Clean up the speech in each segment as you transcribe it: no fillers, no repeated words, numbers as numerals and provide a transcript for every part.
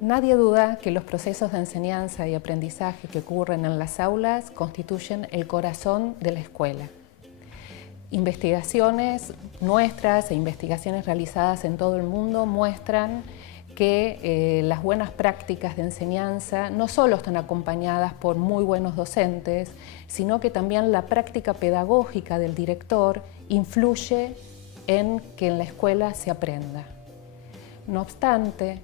Nadie duda que los procesos de enseñanza y aprendizaje que ocurren en las aulas constituyen el corazón de la escuela. Investigaciones nuestras e investigaciones realizadas en todo el mundo muestran que las buenas prácticas de enseñanza no solo están acompañadas por muy buenos docentes, sino que también la práctica pedagógica del director influye en que en la escuela se aprenda. No obstante,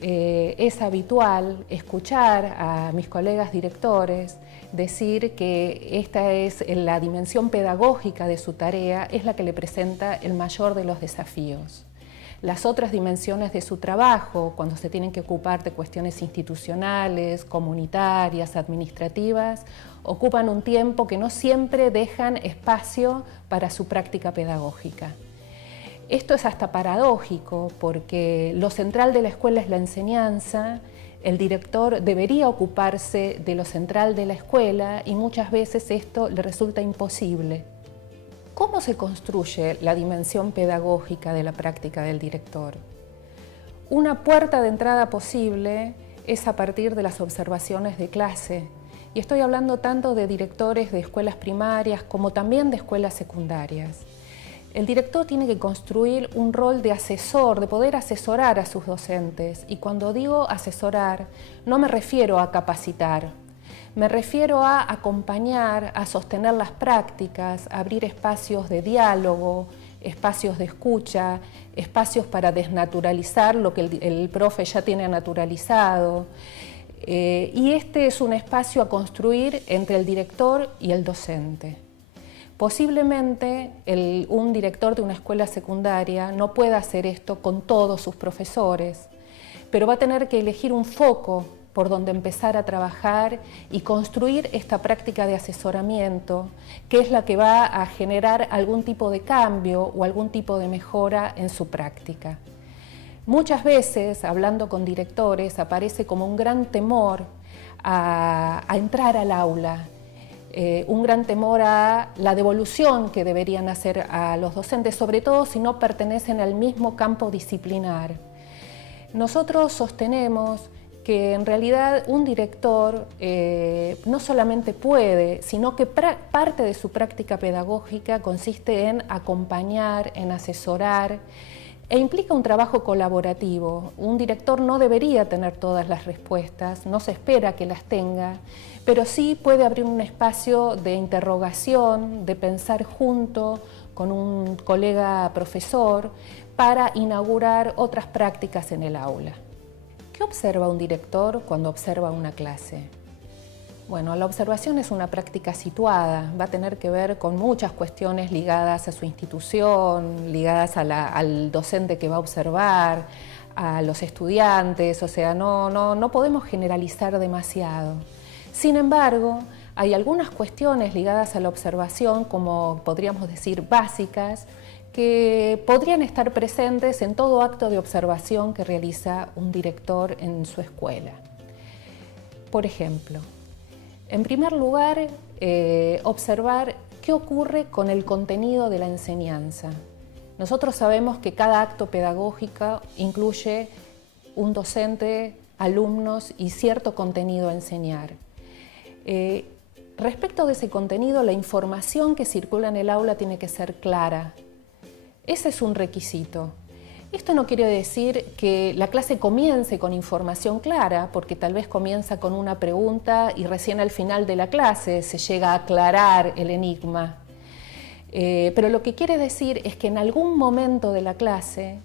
es habitual escuchar a mis colegas directores decir que esta es la dimensión pedagógica de su tarea, es la que le presenta el mayor de los desafíos. Las otras dimensiones de su trabajo, cuando se tienen que ocupar de cuestiones institucionales, comunitarias, administrativas, ocupan un tiempo que no siempre dejan espacio para su práctica pedagógica. Esto es hasta paradójico porque lo central de la escuela es la enseñanza, el director debería ocuparse de lo central de la escuela y muchas veces esto le resulta imposible. ¿Cómo se construye la dimensión pedagógica de la práctica del director? Una puerta de entrada posible es a partir de las observaciones de clase. Y estoy hablando tanto de directores de escuelas primarias como también de escuelas secundarias. El director tiene que construir un rol de asesor, de poder asesorar a sus docentes. Y cuando digo asesorar, no me refiero a capacitar. Me refiero a acompañar, a sostener las prácticas, a abrir espacios de diálogo, espacios de escucha, espacios para desnaturalizar lo que el profe ya tiene naturalizado. Y este es un espacio a construir entre el director y el docente. Posiblemente un director de una escuela secundaria no pueda hacer esto con todos sus profesores, pero va a tener que elegir un foco por donde empezar a trabajar y construir esta práctica de asesoramiento, que es la que va a generar algún tipo de cambio o algún tipo de mejora en su práctica. Muchas veces, hablando con directores, aparece como un gran temor a entrar al aula, un gran temor a la devolución que deberían hacer a los docentes, sobre todo si no pertenecen al mismo campo disciplinar. Nosotros sostenemos que en realidad un director no solamente puede, sino que parte de su práctica pedagógica consiste en acompañar, en asesorar, e implica un trabajo colaborativo. Un director no debería tener todas las respuestas, no se espera que las tenga, pero sí puede abrir un espacio de interrogación, de pensar junto con un colega profesor para inaugurar otras prácticas en el aula. ¿Qué observa un director cuando observa una clase? Bueno, la observación es una práctica situada, va a tener que ver con muchas cuestiones ligadas a su institución, ligadas al docente que va a observar, a los estudiantes, o sea, no podemos generalizar demasiado. Sin embargo, hay algunas cuestiones ligadas a la observación, como podríamos decir básicas, que podrían estar presentes en todo acto de observación que realiza un director en su escuela. Por ejemplo, en primer lugar, observar qué ocurre con el contenido de la enseñanza. Nosotros sabemos que cada acto pedagógico incluye un docente, alumnos y cierto contenido a enseñar. Respecto de ese contenido, la información que circula en el aula tiene que ser clara. Ese es un requisito. Esto no quiere decir que la clase comience con información clara, porque tal vez comienza con una pregunta y recién al final de la clase se llega a aclarar el enigma. Pero lo que quiere decir es que en algún momento de la clase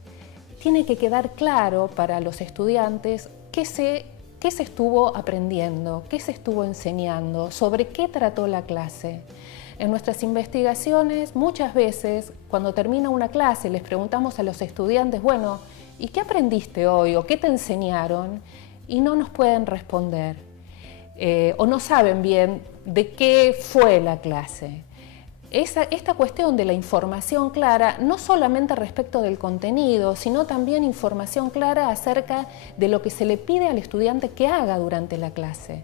tiene que quedar claro para los estudiantes qué se estuvo aprendiendo, qué se estuvo enseñando, sobre qué trató la clase. En nuestras investigaciones, muchas veces, cuando termina una clase, les preguntamos a los estudiantes, bueno, ¿y qué aprendiste hoy? ¿O qué te enseñaron? Y no nos pueden responder. O no saben bien de qué fue la clase. Esta cuestión de la información clara, no solamente respecto del contenido, sino también información clara acerca de lo que se le pide al estudiante que haga durante la clase.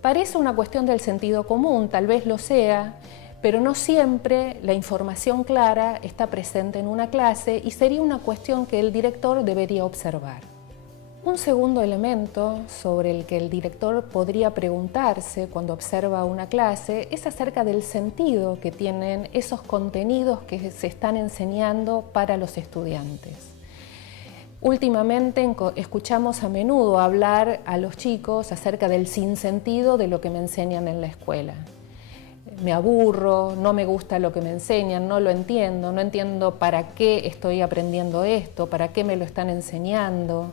Parece una cuestión del sentido común, tal vez lo sea, pero no siempre la información clara está presente en una clase y sería una cuestión que el director debería observar. Un segundo elemento sobre el que el director podría preguntarse cuando observa una clase es acerca del sentido que tienen esos contenidos que se están enseñando para los estudiantes. Últimamente escuchamos a menudo hablar a los chicos acerca del sinsentido de lo que me enseñan en la escuela. Me aburro, no me gusta lo que me enseñan, no lo entiendo, no entiendo para qué estoy aprendiendo esto, para qué me lo están enseñando.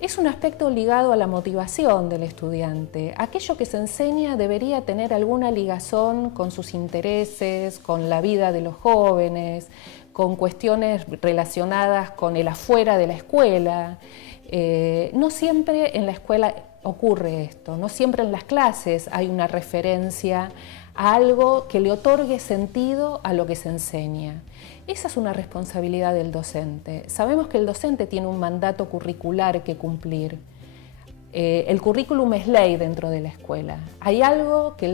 Es un aspecto ligado a la motivación del estudiante. Aquello que se enseña debería tener alguna ligazón con sus intereses, con la vida de los jóvenes, con cuestiones relacionadas con el afuera de la escuela. No siempre en la escuela ocurre esto, no siempre en las clases hay una referencia a algo que le otorgue sentido a lo que se enseña. Esa es una responsabilidad del docente. Sabemos que el docente tiene un mandato curricular que cumplir. El currículum es ley dentro de la escuela. Hay algo que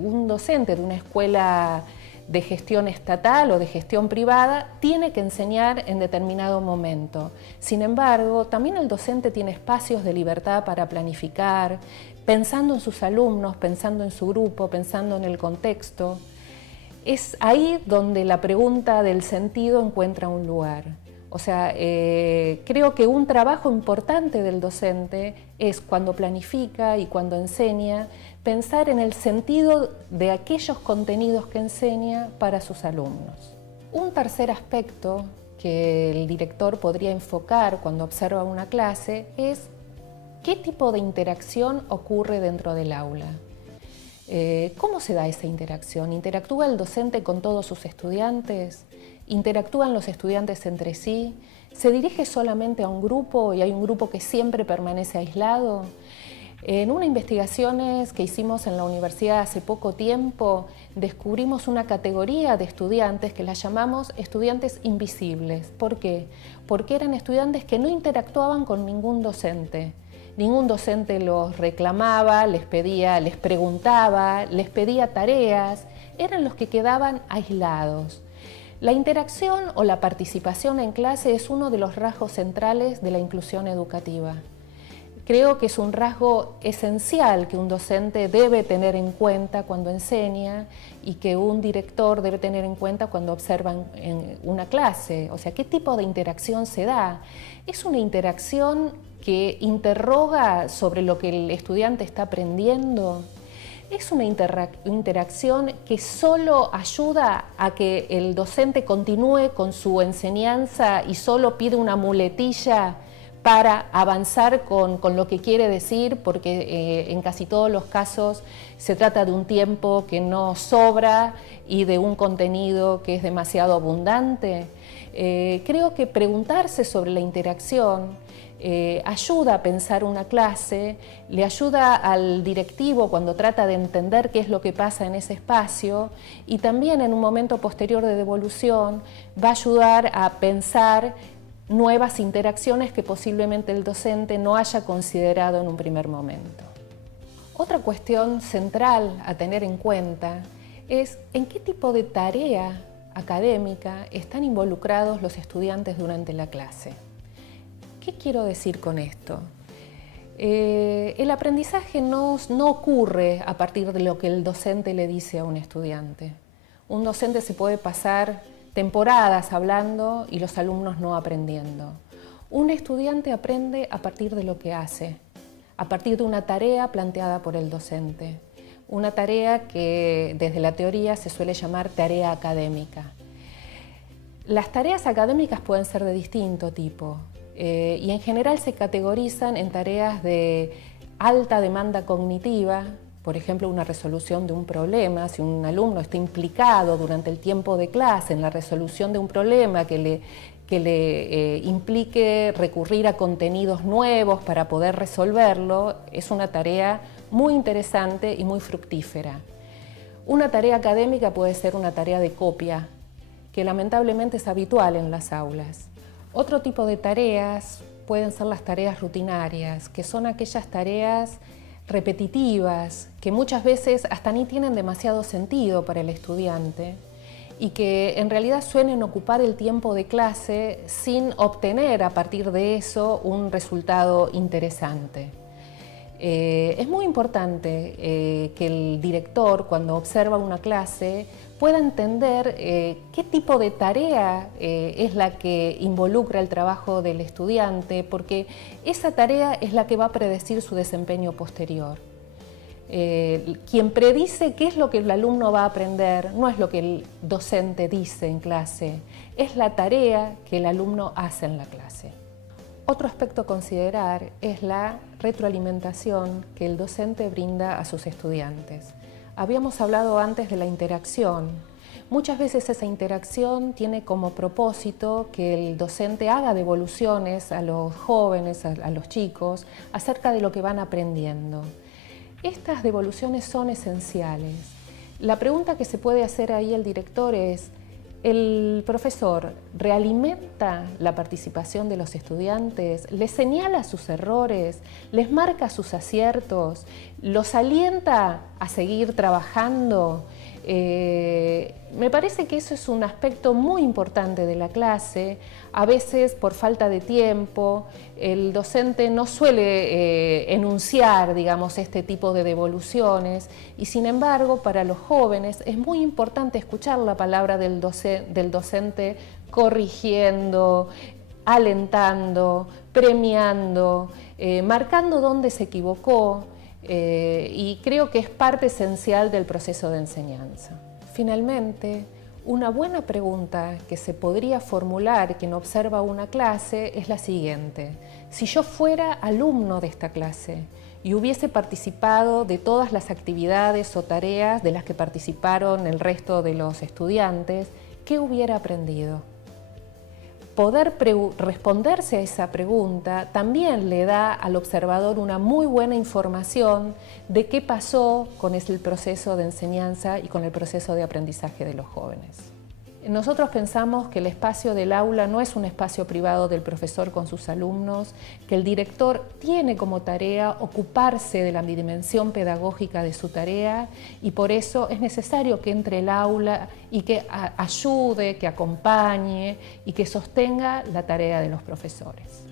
un docente de una escuela de gestión estatal o de gestión privada tiene que enseñar en determinado momento. Sin embargo, también el docente tiene espacios de libertad para planificar, pensando en sus alumnos, pensando en su grupo, pensando en el contexto. Es ahí donde la pregunta del sentido encuentra un lugar. O sea, creo que un trabajo importante del docente es cuando planifica y cuando enseña, pensar en el sentido de aquellos contenidos que enseña para sus alumnos. Un tercer aspecto que el director podría enfocar cuando observa una clase es qué tipo de interacción ocurre dentro del aula. ¿Cómo se da esa interacción? ¿Interactúa el docente con todos sus estudiantes? ¿Interactúan los estudiantes entre sí? ¿Se dirige solamente a un grupo y hay un grupo que siempre permanece aislado? En unas investigaciones que hicimos en la universidad hace poco tiempo, descubrimos una categoría de estudiantes que las llamamos estudiantes invisibles. ¿Por qué? Porque eran estudiantes que no interactuaban con ningún docente. Ningún docente los reclamaba, les preguntaba, les pedía tareas, eran los que quedaban aislados. La interacción o la participación en clase es uno de los rasgos centrales de la inclusión educativa. Creo que es un rasgo esencial que un docente debe tener en cuenta cuando enseña y que un director debe tener en cuenta cuando observa en una clase. O sea, ¿qué tipo de interacción se da? Es una interacción que interroga sobre lo que el estudiante está aprendiendo. Es una interacción que solo ayuda a que el docente continúe con su enseñanza y solo pide una muletilla para avanzar con lo que quiere decir, porque en casi todos los casos se trata de un tiempo que no sobra y de un contenido que es demasiado abundante. Creo que preguntarse sobre la interacción ayuda a pensar una clase, le ayuda al directivo cuando trata de entender qué es lo que pasa en ese espacio y también en un momento posterior de devolución va a ayudar a pensar nuevas interacciones que posiblemente el docente no haya considerado en un primer momento. Otra cuestión central a tener en cuenta es en qué tipo de tarea académica están involucrados los estudiantes durante la clase. ¿Qué quiero decir con esto? El aprendizaje no ocurre a partir de lo que el docente le dice a un estudiante. Un docente se puede pasar temporadas hablando y los alumnos no aprendiendo. Un estudiante aprende a partir de lo que hace, a partir de una tarea planteada por el docente. Una tarea que desde la teoría se suele llamar tarea académica. Las tareas académicas pueden ser de distinto tipo. Y en general se categorizan en tareas de alta demanda cognitiva, por ejemplo, una resolución de un problema. Si un alumno está implicado durante el tiempo de clase en la resolución de un problema que le implique recurrir a contenidos nuevos para poder resolverlo, es una tarea muy interesante y muy fructífera. Una tarea académica puede ser una tarea de copia, que lamentablemente es habitual en las aulas. Otro tipo de tareas pueden ser las tareas rutinarias, que son aquellas tareas repetitivas, que muchas veces hasta ni tienen demasiado sentido para el estudiante y que en realidad suelen ocupar el tiempo de clase sin obtener a partir de eso un resultado interesante. Es muy importante que el director, cuando observa una clase, pueda entender qué tipo de tarea es la que involucra el trabajo del estudiante, porque esa tarea es la que va a predecir su desempeño posterior. Quien predice qué es lo que el alumno va a aprender no es lo que el docente dice en clase, es la tarea que el alumno hace en la clase. Otro aspecto a considerar es la retroalimentación que el docente brinda a sus estudiantes. Habíamos hablado antes de la interacción. Muchas veces esa interacción tiene como propósito que el docente haga devoluciones a los jóvenes, a los chicos, acerca de lo que van aprendiendo. Estas devoluciones son esenciales. La pregunta que se puede hacer ahí el director es: ¿el profesor realimenta la participación de los estudiantes? ¿Les señala sus errores? ¿Les marca sus aciertos? ¿Los alienta a seguir trabajando? Me parece que eso es un aspecto muy importante de la clase. A veces, por falta de tiempo, el docente no suele enunciar, digamos, este tipo de devoluciones, y sin embargo, para los jóvenes es muy importante escuchar la palabra del docente corrigiendo, alentando, premiando, marcando dónde se equivocó. Y creo que es parte esencial del proceso de enseñanza. Finalmente, una buena pregunta que se podría formular quien observa una clase es la siguiente: si yo fuera alumno de esta clase y hubiese participado de todas las actividades o tareas de las que participaron el resto de los estudiantes, ¿qué hubiera aprendido? Poder responderse a esa pregunta también le da al observador una muy buena información de qué pasó con el proceso de enseñanza y con el proceso de aprendizaje de los jóvenes. Nosotros pensamos que el espacio del aula no es un espacio privado del profesor con sus alumnos, que el director tiene como tarea ocuparse de la dimensión pedagógica de su tarea, y por eso es necesario que entre el aula y que ayude, que acompañe y que sostenga la tarea de los profesores.